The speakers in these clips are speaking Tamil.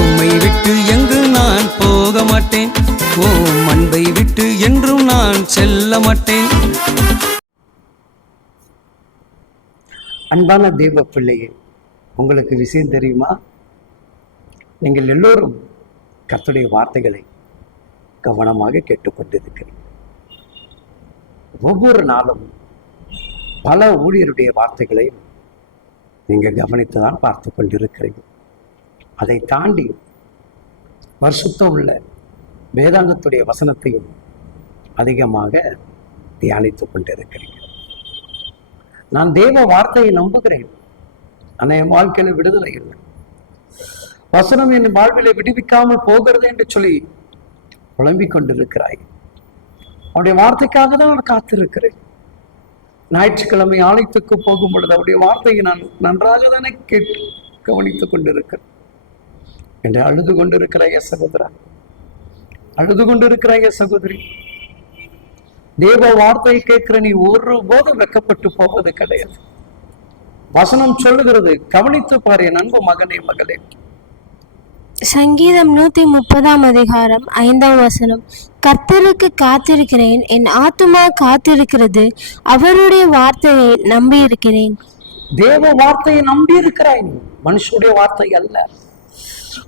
உம்மை விட்டு எங்கு நான் போக மாட்டேன் ஓம் அன்பை விட்டு என்றும் நான் செல்ல மாட்டேன் அன்பான தெய்வ பிள்ளையே உங்களுக்கு விஷயம் தெரியுமா? நீங்கள் எல்லோரும் கத்துடைய வார்த்தைகளை கவனமாக கேட்டுக்கொண்டிருக்கிறீர்கள். ஒவ்வொரு நாளும் பல ஊழியருடைய வார்த்தைகளையும் நீங்கள் கவனித்து தான் பார்த்து கொண்டிருக்கிறீங்க அதை தாண்டி வருஷத்தம் உள்ள வேதாந்தத்துடைய வசனத்தையும் அதிகமாக தியானித்துக் கொண்டிருக்கிறீங்க நான் தேவ வார்த்தையை நம்புகிறேன். ஆனால் என் வாழ்க்கையில விடுதலை இல்லை. வசனம் என் வாழ்விலை விடுவிக்காமல் போகிறது என்று சொல்லி புலம்பிக் கொண்டிருக்கிறாய். அவருடைய வார்த்தைக்காக தான் நான் காத்திருக்கிறேன். ஞாயிற்றுக்கிழமை ஆலயத்துக்கு போகும் பொழுது அவருடைய வார்த்தையை நான் நன்றாக தானே கேட்டு கவனித்துக் கொண்டிருக்கிறேன். என்று அழுது கொண்டிருக்கிறாய் சகோதரா. அழுது கொண்டிருக்கிறாய் சகோதரி. தேவ வார்த்தையை கேட்கிற நீ ஒரு போதும் வெக்கப்பட்டு போவது கிடையாது. வசனம் சொல்லுகிறது கவனித்து பாரு என் அன்பு மகனே மகளே. சங்கீதம் நூத்தி முப்பதாம் அதிகாரம் ஐந்தாம் வசனம். கர்த்தருக்கு காத்திருக்கிறேன் என் ஆத்துமா காத்திருக்கிறது அவருடைய வார்த்தையை நம்பியிருக்கிறேன். தேவ வார்த்தையை நம்பி இருக்கிறாய் மனுஷனுடைய வார்த்தை அல்ல.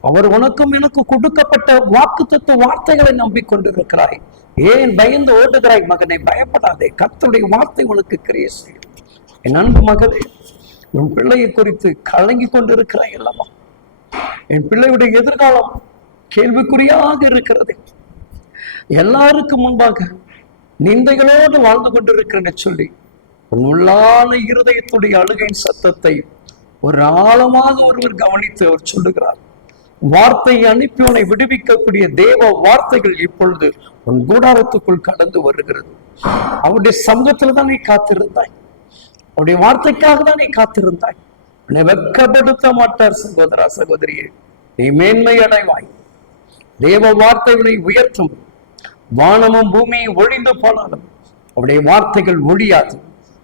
அவர் உனக்கும் எனக்கு கொடுக்கப்பட்ட வாக்கு வார்த்தைகளை நம்பிக்கொண்டிருக்கிறாய். ஏன் பயந்து ஓடுகிறாய் மகனை? பயப்படாதே. கர்த்தருடைய வார்த்தை உனக்கு கிரியை செய்யும். என் அன்பு மகளே உன் பிள்ளையை குறித்து கலங்கி கொண்டிருக்கிறாய் அல்லவா? என் பிள்ளையுடைய எதிர்காலம் கேள்விக்குறியாக இருக்கிறது. எல்லாருக்கும் முன்பாக நிந்தைகளோடு வாழ்ந்து கொண்டிருக்கிறேன்னு சொல்லி உன் உள்ளான இருதயத்துடைய அழுகையின் சத்தத்தை ஒரு ஆழமாக ஒருவர் கவனித்து அவர் சொல்லுகிறார். வார்த்தையை அனுப்பி உன்னை விடுவிக்கக்கூடிய தேவ வார்த்தைகள் இப்பொழுது உன் கூடாரத்துக்குள் கடந்து வருகிறது. அவருடைய சமூகத்துல தான் நீ காத்திருந்தாய். அவருடைய வார்த்தைக்காக தான் நீ காத்திருந்தாய். உன்னை வெக்கப்படுத்த மாட்டார் சகோதரா சகோதரியே. நீ மேன்மை அடைவாய். தேவ வார்த்தை உன்னை உயர்த்தும். வானமும் பூமியும் ஒழிந்து போனாலும் அவருடைய வார்த்தைகள் ஒழியாது.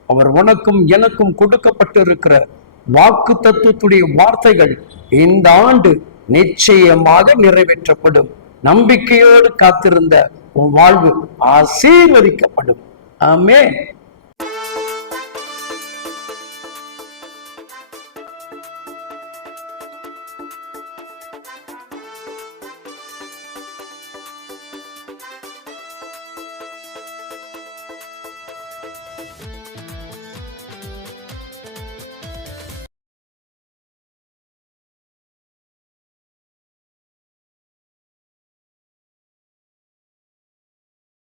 அவர் உனக்கும் எனக்கும் கொடுக்கப்பட்டிருக்கிற வாக்கு தத்துவத்துடைய வார்த்தைகள் இந்த ஆண்டு நிச்சயமாக நிறைவேற்றப்படும். நம்பிக்கையோடு காத்திருந்த உன் வாழ்வு ஆசீர்வதிக்கப்படும். ஆமே